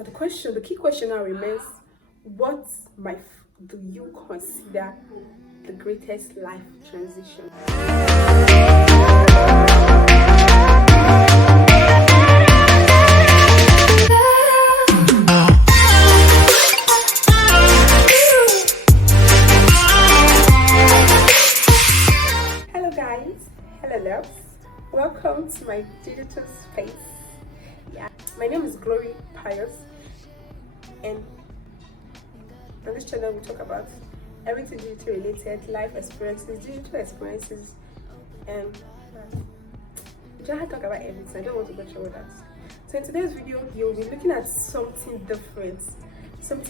But the key question now remains: what do you consider the greatest life transition? Hello guys, hello loves, welcome to my digital space. Yeah, my name is Glory Pius, and on this channel we talk about everything digital related, life experiences, digital experiences, and I talk about everything. I don't want to go through that. So in today's video, you'll be looking at something different from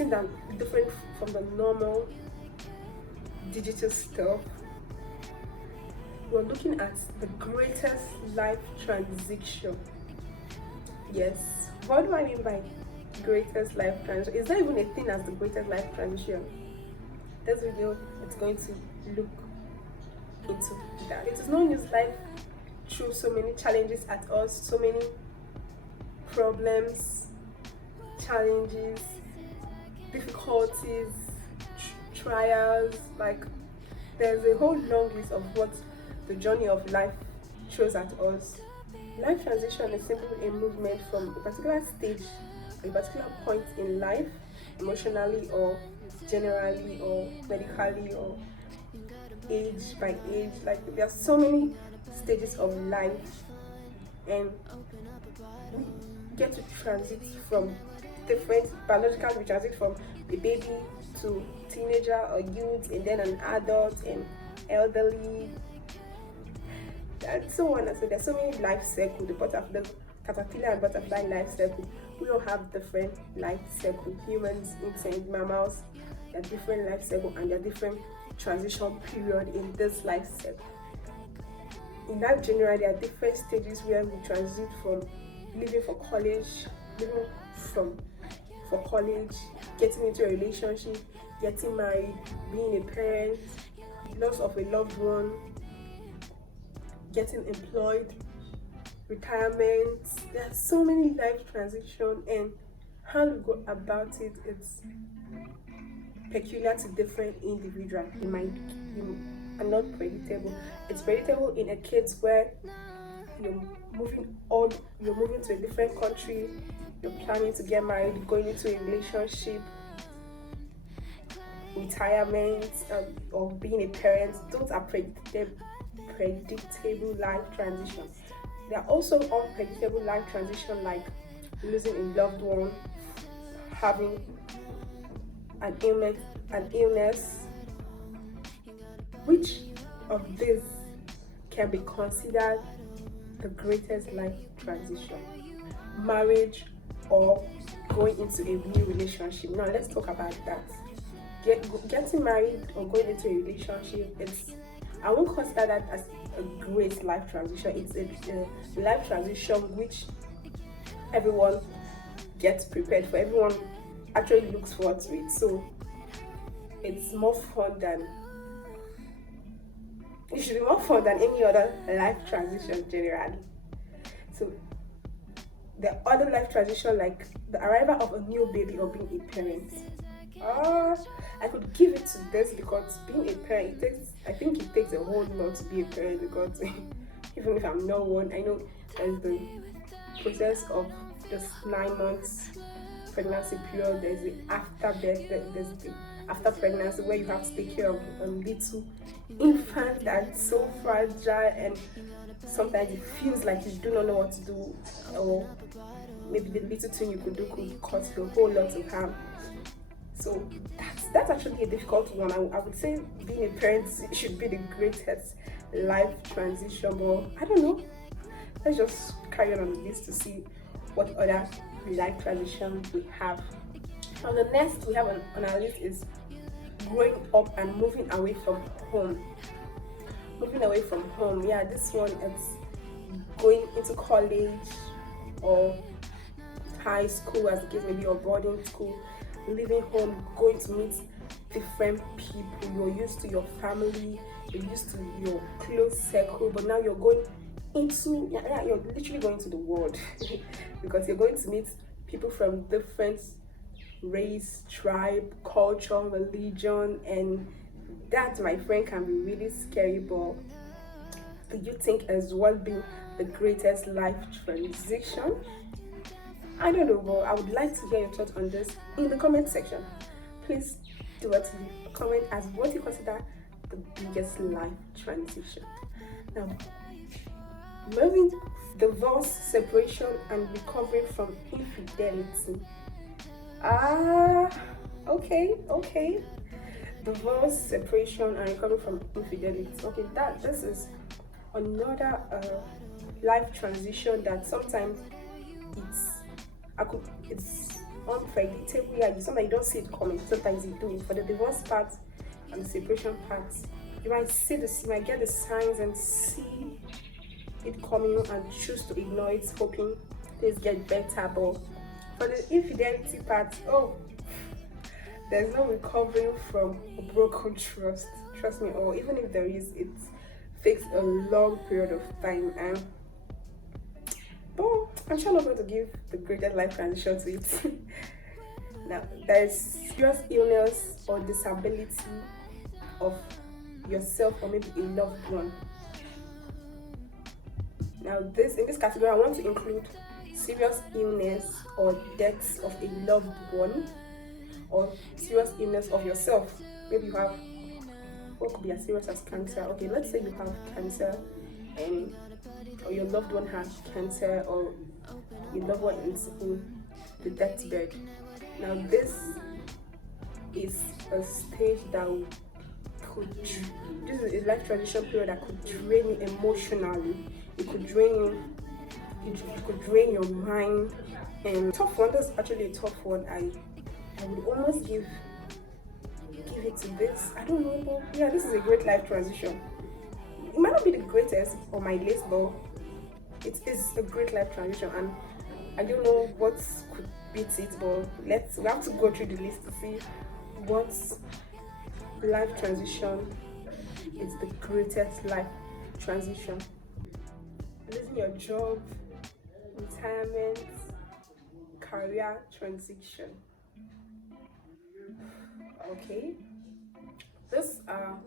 the normal digital stuff. We're looking at the greatest life transition. Yes, what do I mean by greatest life transition? Is there even a thing as the greatest life transition? This video is going to look into that. It is known as life through so many challenges at us, so many problems, challenges, difficulties, trials. Like, there's a whole long list of what the journey of life throws at us. Life transition is simply a movement from a particular stage, a particular point in life, emotionally or generally or medically or age by age. Like, there are so many stages of life, and we get to transit from different biologically. We transit from a baby to teenager or youth, and then an adult and elderly, and so on. And so there's so many life cycles. The caterpillar and butterfly life cycle. We all have different life cycles. Humans, insects, mammals, they're different life cycle, and they're different transition period in this life cycle. In life generally, there are different stages where we transit from leaving for college, getting into a relationship, getting married, being a parent, loss of a loved one, getting employed, retirement. There are so many life transitions, and how we go about it, it's peculiar to different individuals. It might are not predictable. It's predictable in a case where you're moving to a different country, you're planning to get married, going into a relationship, retirement, or being a parent. Those are predictable life transitions. There are also unpredictable life transitions, like losing a loved one, having an illness. Which of these can be considered the greatest life transition? Marriage or going into a new relationship? Now let's talk about that. Getting married or going into a relationship, I won't consider that as a great life transition. It's a life transition which everyone gets prepared for. Everyone actually looks forward to it. So it's more fun than it should be more fun than any other life transition generally. So the other life transition, like the arrival of a new baby or being a parent, I could give it to this, because being a parent, I think it takes a whole lot to be a parent, because even if I'm not one, I know there's the process of just 9 months pregnancy period, there's the after birth, there's the after pregnancy, where you have to take care of a little infant that's so fragile, and sometimes it feels like you do not know what to do, or maybe the little thing you could do could cause a whole lot of harm. So that's actually a difficult one. I would say being a parent should be the greatest life transition, but I don't know. Let's just carry on with this to see what other life transition we have. Now the next we have on our list is growing up and moving away from home. Yeah, this one is going into college or high school, as the case may be, or boarding school, leaving home, going to meet different people. You're used to your family, you're used to your close circle, but now you're going into you're literally going to the world because you're going to meet people from different race, tribe, culture, religion, and that, my friend, can be really scary. But do you think as what being the greatest life transition? I don't know, but I would like to hear your thoughts on this in the comment section. Please do it, leave a comment as what you consider the biggest life transition. Now, moving, divorce, separation, and recovering from infidelity. Okay. Divorce, separation, and recovering from infidelity. Okay, this is another life transition that sometimes it's unpredictable. Yeah, sometimes you don't see it coming. Sometimes you do it. For the divorce part and the separation part, you might get the signs and see it coming and choose to ignore it, hoping things get better. But for the infidelity part, there's no recovering from a broken trust. Trust me, or even if there is, it takes a long period of time. But I'm sure I'm not going to give the greatest life transition to it. Now, there's serious illness or disability of yourself or maybe a loved one. Now, in this category, I want to include serious illness or death of a loved one, or serious illness of yourself. Maybe you have, what could be as serious as cancer? Okay, let's say you have cancer, or your loved one has cancer, or your loved one is in the deathbed. Now, this is a stage that this is a life transition period that could drain you emotionally. It could drain you. It could drain your mind. And tough one. That's actually a tough one. I would almost give it to this. I don't know, but yeah, this is a great life transition. It might not be the greatest on my list, but it is a great life transition, and I don't know what could beat it. But we have to go through the list to see what life transition is the greatest life transition. Losing your job, retirement, career transition. Okay,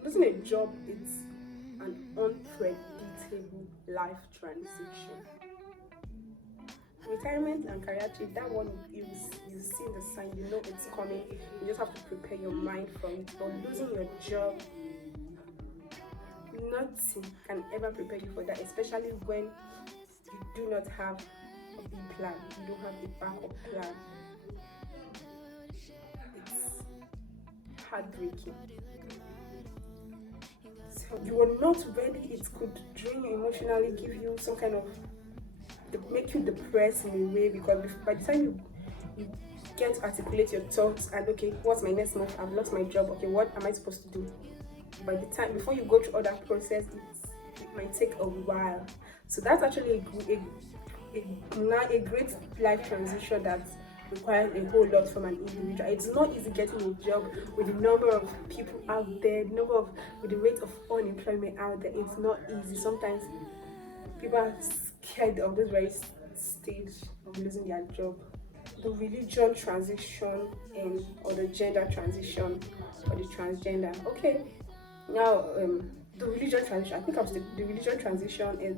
losing a job is an unpredictable life transition. Retirement and career change, that one you see the sign, you know it's coming. You just have to prepare your mind for it. But losing your job, nothing can ever prepare you for that, especially when you do not have a B plan, you don't have a backup plan. It's heartbreaking. So you are not ready. It could drain you emotionally, give you some kind of, make you depressed in a way, because by the time you get to articulate your thoughts and, okay, what's my next move? I've lost my job. Okay, what am I supposed to do? By the time, before you go through all that process, it might take a while. So that's actually a great life transition that requires a whole lot from an individual. It's not easy getting a job with the number of people out there, with the rate of unemployment out there. It's not easy. Sometimes people are scared of this very stage of losing their job. The religion transition or the gender transition or the transgender. Okay, now the religion transition. I think the religion transition is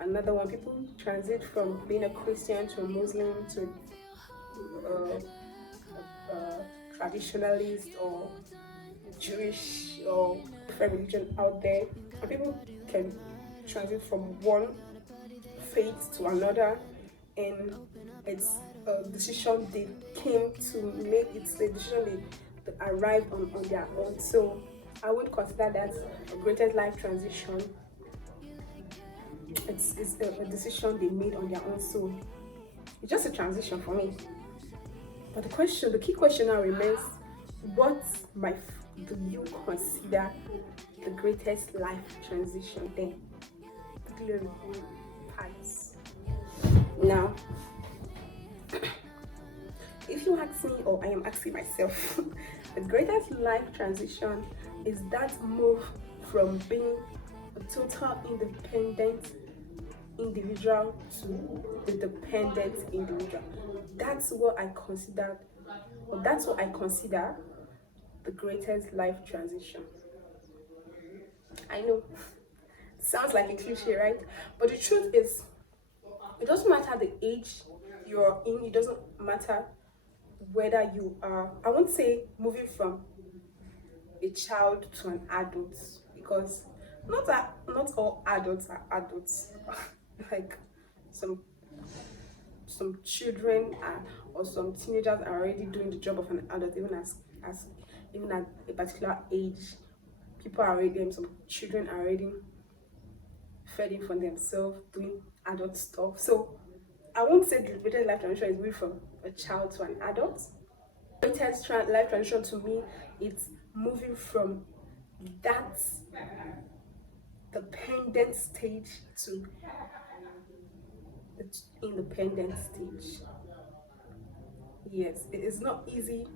another one. People transit from being a Christian to a Muslim to traditionalist or Jewish or different religion out there. And people can transit from one faith to another, and it's a decision they came to make. It's a decision they arrived on their own. So I would consider that a greatest life transition. It's a decision they made on their own. So it's just a transition for me. But the key question now remains: what do you consider the greatest life transition then? The glory parts. Now, if you ask me, or I am asking myself, the greatest life transition is that move from being a total independent individual to the dependent individual. That's what I consider, or that's what I consider the greatest life transition. I know, sounds like a cliche, right? But the truth is, it doesn't matter the age you're in, it doesn't matter whether you are, I won't say moving from a child to an adult, because not all adults are adults. Like some some children are, or some teenagers are already doing the job of an adult, even as even at a particular age. People are already, some children are already fending for themselves, doing adult stuff. So I won't say the greatest life transition is moving from a child to an adult. The greatest life transition to me, it's moving from that dependent stage to the independent stage. Yes, it is not easy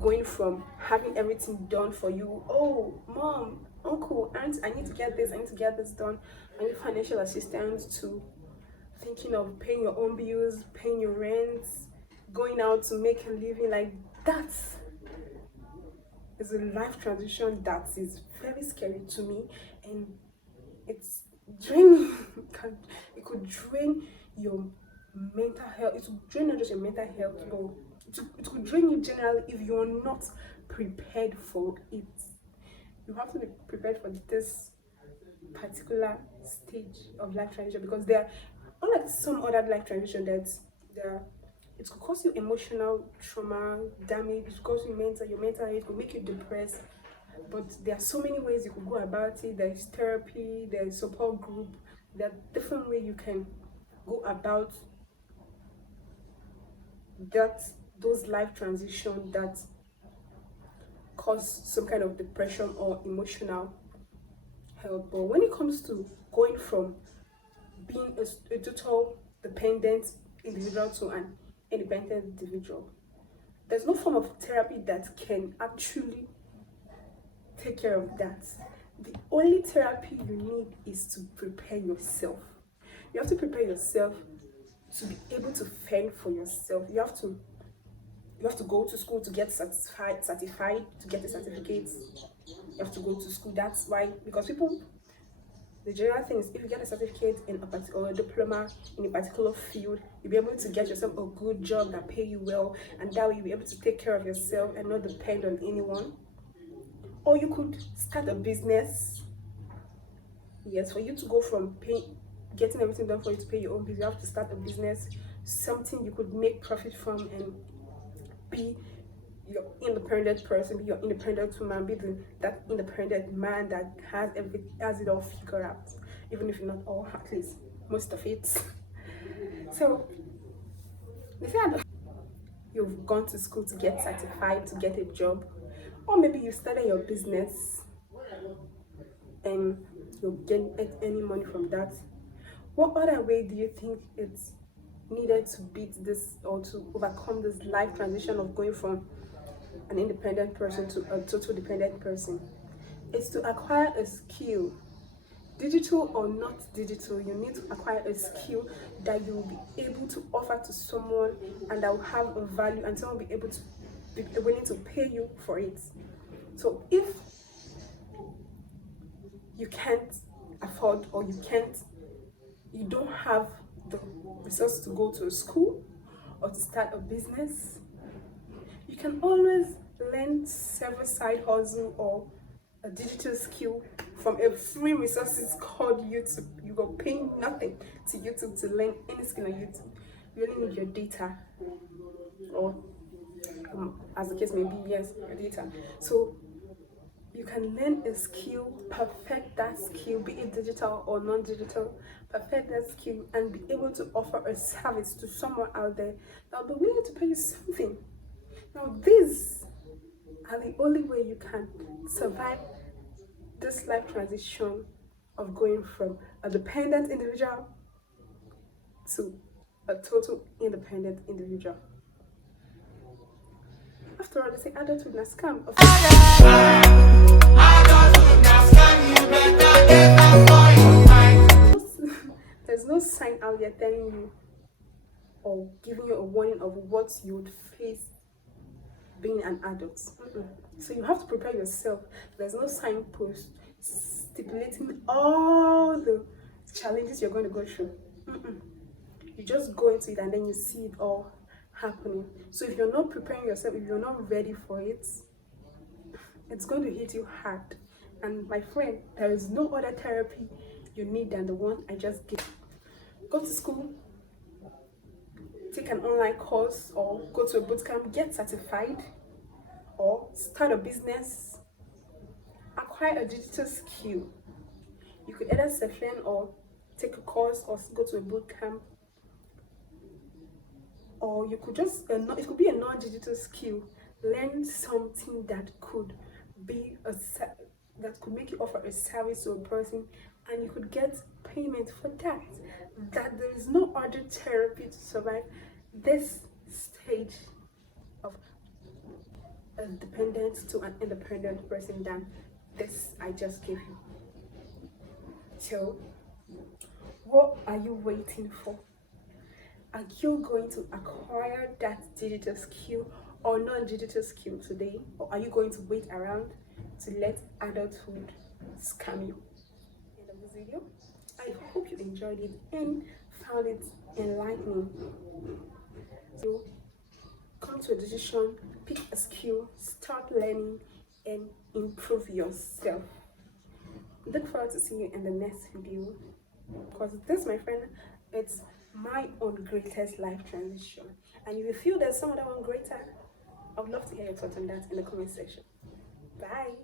going from having everything done for you. Oh, mom, uncle, aunt, I need to get this, I need to get this done. I need financial assistance, to thinking of paying your own bills, paying your rent, going out to make a living. Like, that is a life transition that is very scary to me, and it's draining. It could drain your mental health. It could drain not just your mental health, but it could drain you generally if you're not prepared for it. You have to be prepared for this particular stage of life transition, because there, unlike some other life transition, that there, it could cause you emotional trauma, damage, it could cause you your mental health, it could make you depressed. But there are so many ways you could go about it. There is therapy, there is support group, there are different ways you can go about those life transitions that cause some kind of depression or emotional health. But when it comes to going from being a total dependent individual to an independent individual, there's no form of therapy that can actually take care of that. The only therapy you need is to prepare yourself. You have to prepare yourself to be able to fend for yourself. You have to go to school to get certified to get a certificate. You have to go to school. That's why, because people, the general thing is, if you get a certificate in a particular, or a diploma in a particular field, you'll be able to get yourself a good job that pay you well, and that way you'll be able to take care of yourself and not depend on anyone. Or you could start a business. Yes, for you to go from getting everything done for you to pay your own bills, you have to start a business, something you could make profit from, and be your independent person, be your independent woman, be that independent man that has it all figured out, even if not all, at least most of it. So they say you've gone to school to get certified, to get a job, or maybe you started your business and you're getting any money from that. What other way do you think it's needed to beat this, or to overcome this life transition of going from an independent person to a total dependent person? It's to acquire a skill. Digital or not digital, you need to acquire a skill that you will be able to offer to someone, and that will have a value, and someone will be able to be willing to pay you for it. So if you can't afford, or you don't have the resources to go to a school or to start a business, you can always learn several side hustle or a digital skill from a free resources called YouTube. You go paying nothing to YouTube to learn any skill on YouTube. You only need your data, or as the case may be, yes, your data. So you can learn a skill, perfect that skill, be it digital or non-digital, perfect that skill, and be able to offer a service to someone out there that will be willing to pay you something. Now, these are the only way you can survive this life transition of going from a dependent individual to a total independent individual. After all, they say adulthood na scam. There's no sign out there telling you or giving you a warning of what you would face being an adult. So you have to prepare yourself. There's no signpost stipulating all the challenges you're going to go through. You just go into it and then you see it all happening. So if you're not preparing yourself, if you're not ready for it, it's going to hit you hard. And my friend, there is no other therapy you need than the one I just gave. Go to school, take an online course, or go to a bootcamp, get certified, or start a business, acquire a digital skill. You could either self-learn or take a course or go to a bootcamp, or you could just it could be a non-digital skill. Learn something that could be that could make you offer a service to a person, and you could get payment for that. That there is no other therapy to survive this stage of a dependent to an independent person than this I just gave you. So what are you waiting for? Are you going to acquire that digital skill or non-digital skill today, or are you going to wait around to let adulthood scam you? End of this video. I hope you enjoyed it and found it enlightening. So come to a decision, pick a skill, start learning, and improve yourself. Look forward to seeing you in the next video, because this, my friend, it's my own greatest life transition. And if you feel there's some other one greater, I would love to hear your thoughts on that in the comment section. Bye.